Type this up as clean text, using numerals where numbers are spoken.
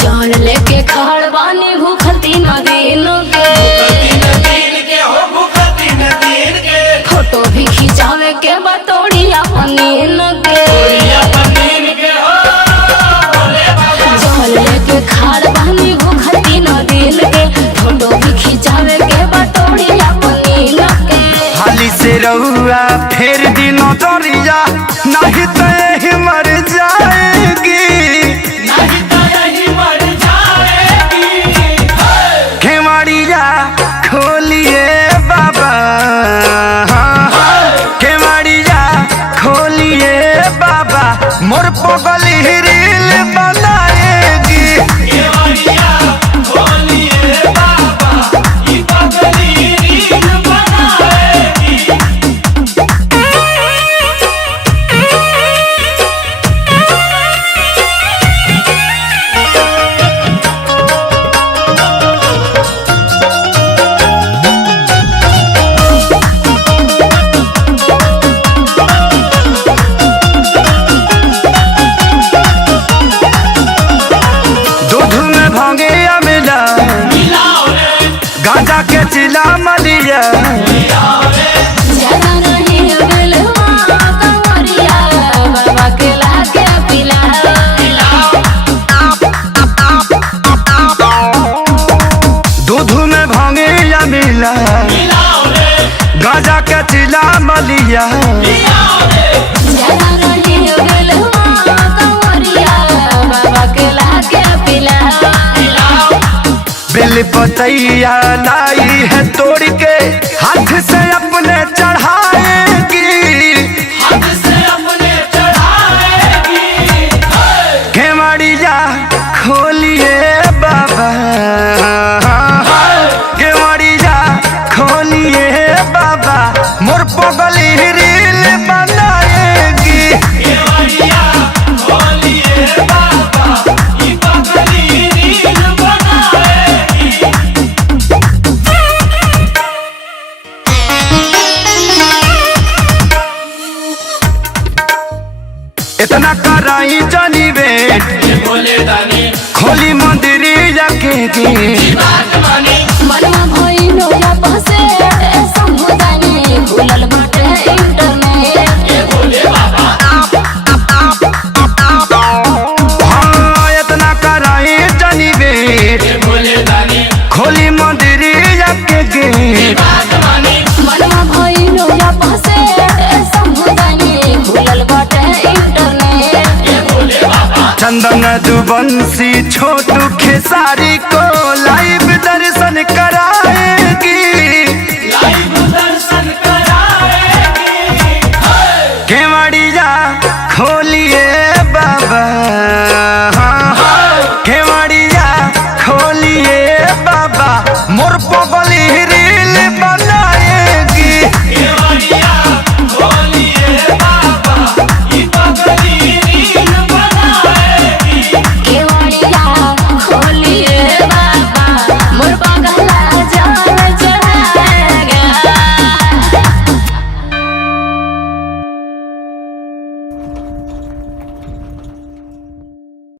जान लेके खाड़ बानी भूखती न दिन के फोटो भी खिंचावे के बतौड़िया पनीन के जान लेके खाड़ बानी भूखती न दिन के फोटो भी खिंचावे के बतौड़िया पनीन के हाली से रहुआ फेर दिन दरिया नहीं तो यही मर जाएगी खोलिए बाबा केवड़िया खोलिए बाबा मोर पगल रील बनाएगी खोलिए बाबा ई पगल रील बनाएगी। गांजा के चिला मलिया जरा नहीं कंवरिया बाबा के लाके पिला दूध में भांगे या मिला गांजा के चिला मलिया जरा नहीं कंवरिया बाबा के लाके पिला बेल पतैया लाई है तोड़ के हाथ से अपने चढ़ाएगी केवड़िया खोलिए बाबा केवड़िया खोलिए बाबा मोर पगल रील बनाएगी खोलिए बाबा ई पगल रील बनाएगी। इतना कराई जानी बे खोली मंदिर जाके मनवा भइलो या बसे समुदानी भूलल बाटे इंटरनेट हाँ इतना कराई जानी बे खोली मंदिर जाके मनवा भइलो या बसे समुदानी भूलल बाटे इंटरनेट चंदन दुबंसी छोटू खेसारी को लाइव दर्शन करा